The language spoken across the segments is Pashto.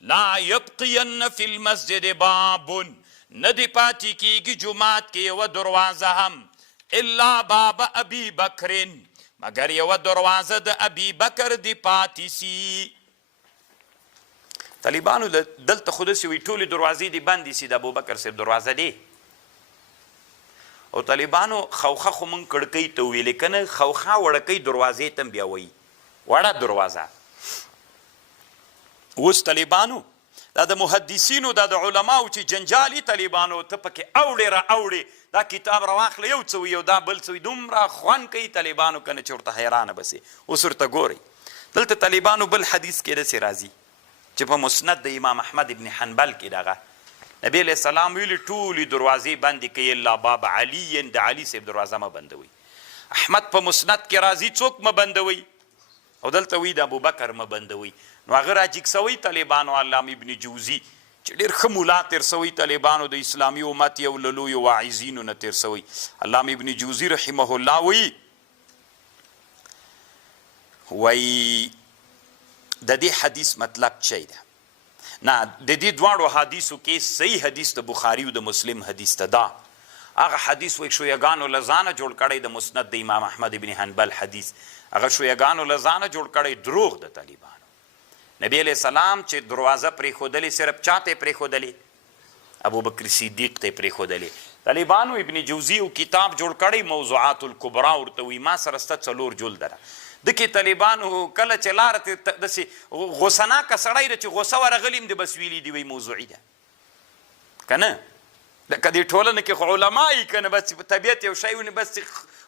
لا یبقین فی المسجد باب ندی پاتی کیگی جماعت کی یو دروازه هم الا باب ابی بکرین مگر یو دروازه د ابی بکر دی پاتی سی. طالبانو دلته خود سی وی ټولې دروازې دی بندې سی د ابوبکر صاحب دروازه دی او طالبانو خوخه خو مونږ کړکۍ ته ویلې کنه خوخه وړکۍ دروازې ته بیا وایي وړه دروازه. اوس طالبانو دا د محدثینو دا د علماو چې جنجالي طالبانو ته پکې اوړې را اوړې دا کتاب راواخله یو څه وي او دا بل څه وي دومره خوند کوي طالبانو کنه چې ورته حیرانه بسې. اوس ورته ګورئ دلته طالبانو بل حدیث کې داسې راځي چې په مسند د امام احمد ابن حنبل کې دغه نبی علیه السلام ویلي ټولې دروازې بندې کوي الا باب علي د علي صاحب دروازه مه بندوئ. احمد په مسند کې راځي څوک مه بندوئ او دلته وی د ابوبکر مه بندوئ. نو هغه راجګ سوی طالبانو علامه ابن جوزي چې ډېر ښه ملا تېر سوی طالبانو د اسلامي امت یو له لویو واعظینو نه تېر سوی علامه ابن جوزي رحمه الله وی د دې حدیث مطلب چی ده؟ نه د دې دواړو حدیثو کې صحیح حدیث د بخاري او د مسلم حدیث ته دا هغه حدیث وایي شویګانو له ځانه جوړ کړی د مسند د امام احمد ابن حنبل حدیث هغه شویګانو له ځانه جوړ کړی دروغ د طالبانو. نبی علیہ السلام چې دروازه پرېښودلې صرف چا ته یې پرېښودلې ابوبکر صدیق ته یې پرېښودلې. طالبانو ابن جوزي یو کتاب جوړ کړی موضوعات الکبرا ورته وایي ما سره سته 4 جلده ده دکې طالبانو کله چې لاره ته داسې غوسناکه سړی ده چې غوسه ورغلي هم د بس ویلي دي وایي موضوعي ده که نه لکه دې ټولنه کې خو علما یي که نه بس په طبیعت یو شی ونې بس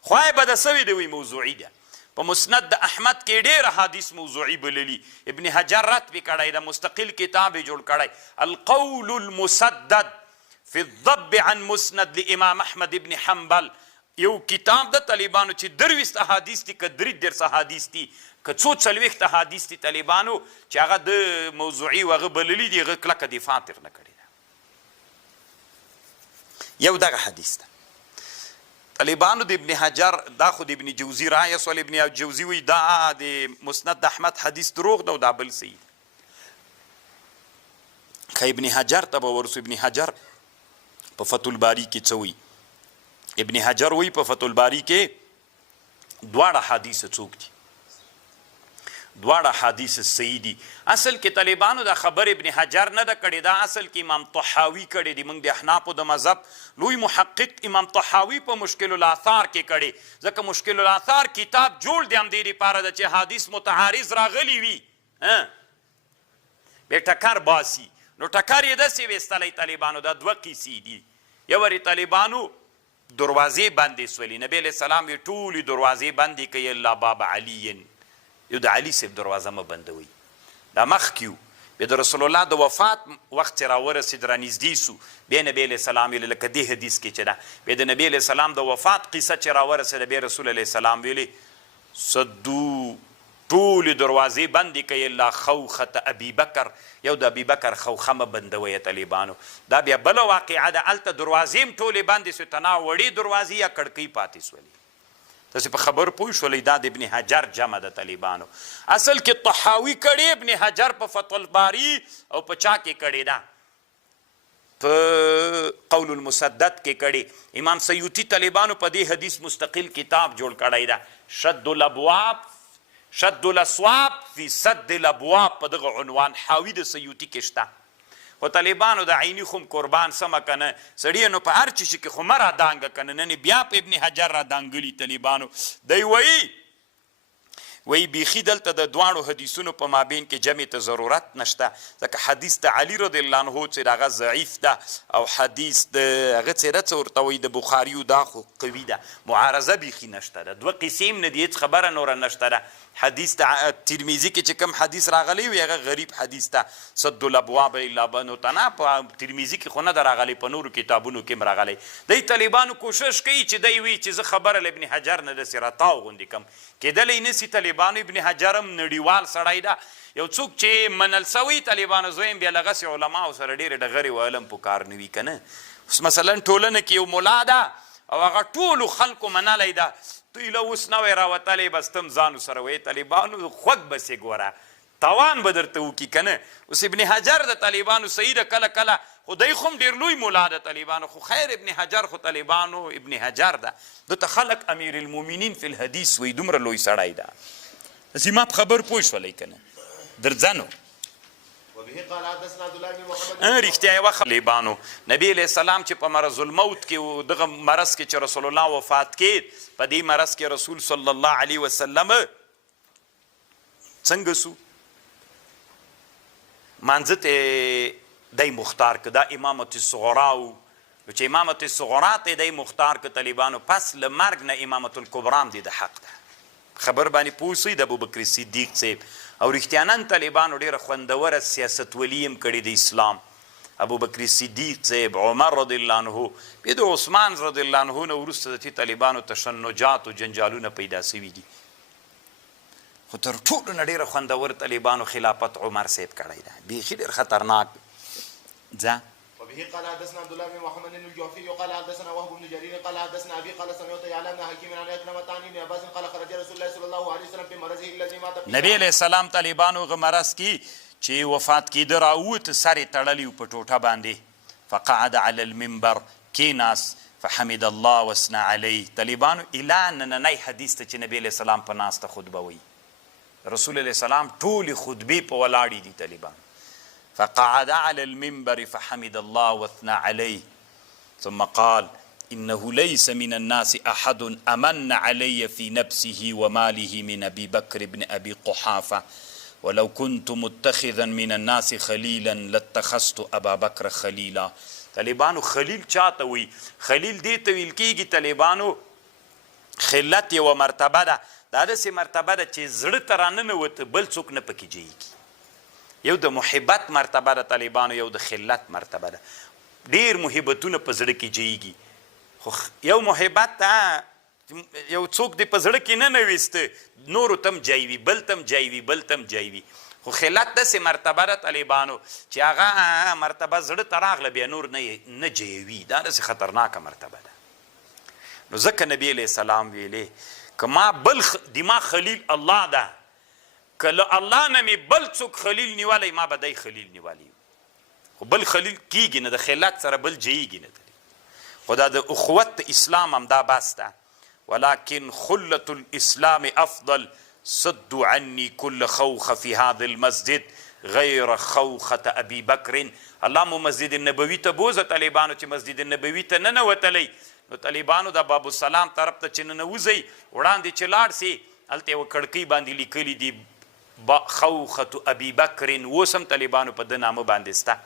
خوای بده سوي دی وایي موضوعي ده. په مسند د احمد کې ډېر حدیث موضوعي بللي ابن حجر رد پې کړی ده مستقل کتاب یې جوړ کړی القول المسدد فی الضب عن مسند لامام احمد ابن حنبل یو کتاب د طالبانو چې 23 احادیث دي که 33 احادیث دي که 40 احادیث دي طالبانو چې هغه د موضوعي و هغه بللي دي هغه کلکه دفاع ترې نه کړې ده. یو دغه حدیث ده طالبانو د ابن حجر دا خو د ابن جوزي رایه سول ابن جوزي وی دا د مسند د احمد حدیث دروغ ده او دا بل صحیح ده. که ابن حجر ته به ورسو ابن حجر په فتح الباري کې څه وی ابن حجر وی په فتح الباري کې دواړه حدیث څوک دي دواړه حدیث صحیح دي. اصل کې طالبانو دا خبر ابن حجر نه ده کړې دا اصل کې امام طحاوي کړی دی. موږ د احنافو د مذهب لوی محقق امام طحاوي په مشکل الاثار کې کړی ځکه مشکل الاثار کتاب جوړ دی همدې دپاره ده چې حدیث متعارض راغلی وي بیا ټکر باسي. نو ټکر یې داسې ویستلی طالبانو دا 2 قیسې دي. یو ورې طالبانو دروازې بندې سولي نبی علیه السلام یې ټولې دروازې بندې کوي الا باب علي یو د علي صاحب دروازه مه بندوئ. دا مخکې وو بیا د رسول الله د وفات وخت چې راورسېد رانږدې سو بیا نبی علیه السلام ویلې لکه دې حدیث کې چې ده بیا د نبی علیه السلام د وفات قصه چې راورسېده بیا رسول علیه السلام ویلې سدو ټولې دروازې بندې کوي الا خوخة ابي بکر یو د ابي بکر خوخه مه بندوئ طالبانو. دا بیا بله واقعه ده هلته دروازې هم ټولې بندې سوې تنا وړې دروازې یا کړکۍ پاتې سولې. تاسې په خبر پوه شولئ دا د ابن حجر جمع ده طالبانو. اصل کې طحاوي کړې ابن حجر په فتح الباري او په چا کې کړې ده په قول المسدد کې کړې. امام سیوطي طالبانو په دې حدیث مستقل کتاب جوړ کړی ده شد الابواب شد الاسواب فی سد الابواب په دغه عنوان حاوي د سیوطي کې شته. خو طالبانو د عیني خوم قربان سمه که نه سړیه نو په هر چی شي کې خو مه رادانګه که نه نن بیا په ابن حجر رادانګلي طالبانو. دی وایي بیخي دلته د دواړو حدیثونو په مابین کې جمع ته ضرورت نشته ځکه حدیث د علي رضی الله عنه چې هغه ضعیف ده او حدیث د هغه څیره څه ورته وایي د بخاري دا خو قوي ده معارضه بیخي نشته ده 2 قیسې هم نه دي هېڅ خبره نوره نشته ده. حدیث ترمیزي کې چې کوم حدیث راغلی وي هغه غریب حدیث ته سد الابواب الا بنو تنا په ترمیزي کې خو نه ده راغلی په نورو کتابونو کې هم راغلی. دی طالبانو کوشش کوي چې دی وایي چې زه خبره له ابن حجر نه داسې راتاو غوندې کم کېدلی نسي. طالبانو ابن حجر هم نړیوال سړی ده یو څوک چې منل سوی طالبانو زویم بیا له غسې علماو سره ډېرې ډغرې ویلم په کار نه وي که نه. اوس مثلا ټولنه کې یو ملا ده او هغه ټولو خلکو منلی ده دوی له اوس نوی راوتلی بس تم ځانو سره وایي طالبانو خوږ بسې ګوره تاوان به درته وکړي که نه. اوس ابن حجر د طالبانو صحیح ده کله کله خدای خو هم ډېر لوی ملا د طالبانو، خو خیر ابن حجر خو طالبانو ابن حجر ده، ده ته خلق امیر المؤمنین فی الحدیث وایي، دومره لوی سړی ده. داسې ما په خبر پوه شولی که نه درځنو. رښتیا یوه طالبانو نبی علیه السلام چې په مرض الموت کې دغه مرض کې چې رسول الله وفات کېد، په دې مرض کې رسول صلی الله علیه وسلم څنګه سو مانځه ته دی مختار که دا امامت صغرا و، نو چې امامت صغرا ته دی مختار که طالبانو، پس له مرګ نه امامت الکبرا هم دی د حق ده. خبر باندې پوه سئ د ابوبکر صدیق صاحب او رښتیانن طالبانو ډېره خوندوره سیاستولي هم کړې د اسلام. ابوبکر صدیق صاحب، عمر رضی الله عنه، بیا د عثمان رضی الله عنه نه وروسته د دې طالبانو تشنجات او جنجالونه پیدا سوي دي، خو تر ټولو نه ډېره خوندور طالبانو خلافت عمر صاحب کړی ده، بیخي ډېر خطرناک. ځه وبه قال حدثنا عبد الله بن محمد بن الجعفي قال حدثنا وهب بن جرير قال حدثنا ابي قال سمعت يعلى بن حكيم عن اكرمه عن ابن عباس قال خرج رسول الله صلى الله عليه وسلم في مرضه الذي مات فيه. نبی علیہ السلام طالبانو غ مرض کی چې وفات کېده راووت، سر یې تړلی و په ټوټه باندې، فقعد على المنبر، کېناست، فحمد الله واثنى عليه. طالبانو اله نننی حدیث ته چې نبی علیہ السلام په ناسته خطبه وایي، رسول علیہ السلام ټولې خطبې په ولاړې دي طالبانو. فقعد على المنبر فحمد الله واثنى عليه ثم قال إنه ليس من الناس أحد أمن علي في نفسه وماله من أبي بكر بن أبي قحافة ولو كنت متخذا من الناس خليلا لاتخذت أبا بكر خليلا. طالبانو خلیل چاته وي؟ خلیل دې ته ویل کېږي طالبانو خلت یوه مرتبه ده، دا داسې مرتبه ده چې زړه ته راننوته بل څوک نه پکې جیږي. یو د محبت مرتبه ده طالبانو، یو د خلت مرتبه ده. ډېر محبتونه په زړه کې جیږي، خو یو محبت ته یو څوک دې په زړه کې نه نویسته، نورو تم جایوي، بل تم جایوي، بل تم جایوي. خو خلت داسې مرتبه ده طالبانو چې هغه مرتبه زړه ته راغله بیا نور نه جایوي، دا داسې خطرناکه مرتبه ده. نو ځکه نبی علیه السلام ویلې که ما بل دما خلیل الله ده، که له الله نه مې بل څوک خلیل نیولی ما به دی خلیل نیولی، خو بل خلیل کیږي نه، د خلت سره بل جیږي نه. خو دا د اخوت اسلام هم دا بس ده. ولكن خلة الاسلام افضل صدوا عني كل خوخ في هذا المسجد غیر خوخة ابي بکر. الله مو مسجد النبوي ته بوزه طالبانو چې مسجد النبوي ته ننوتلی، نو طالبانو د باب السلام طرف ته چې ننوځئ وړاندې چې لاړ سي، هلته یوه کړکۍ باندې لیکلي دي خوخة ابي بکر، اوس هم طالبانو په ده نامه باندې سته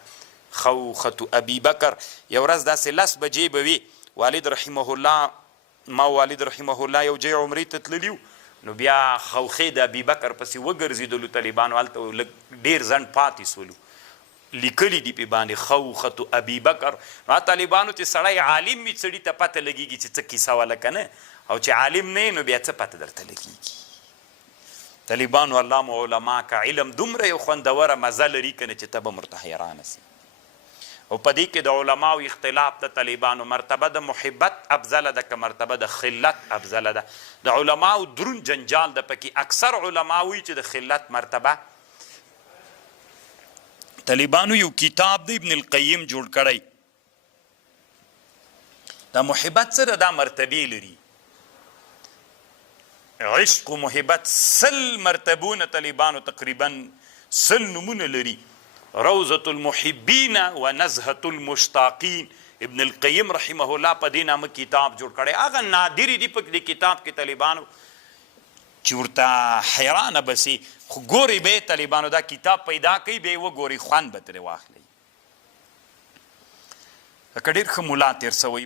خوخة ابي بکر. یو ورځ داسې 10 بجې به وي، والد رحمه الله، ما والد رحمه الله یو ځای عمرې ته تللي، نو بیا خوخې د ابي بکر پسې وګرځېدلو طالبانو، هلته لږ ډېر ځنډ پاتې سولو، لیکلي دي پې باندې خوخة ابي بکر. نو طالبانو چې سړی عالم وي سړي ته پته لګېږي چې څه کیسه وله که نه، او چې عالم نه نو بیا څه پته درته لګېږي. طالبانو الله مو علما که علم دومره یو خوندوره مزه لري که نه چې ته به ورته حیرانه سي. او په دې کې د علماو اختلاف د طالبانو، مرتبه د محبت افضله ده که مرتبه د خلت افضله ده. د علماو درون جنجال ده پکې، اکثر علما وایي چې د خلت مرتبه. طالبانو یو کتاب د ابن القیم جوړ کړی، دا محبت سره دا مرتبې لري، عشق و محبت 100 مرتبونه طالبانو تقریبا 100 نمونه لري. روضة المحبین و نزهة المشتاقین، ابن القیم رحمه الله په دې نامه کتاب جوړ کړی. هغه نادری دي په دې کتاب کې طالبانو چې ورته حیرانه بسي، خو ګوري به طالبانو دا کتاب پیدا کوي به وګوري خوند به ترې واخلي. که ډېر ښه ملا تېر سوی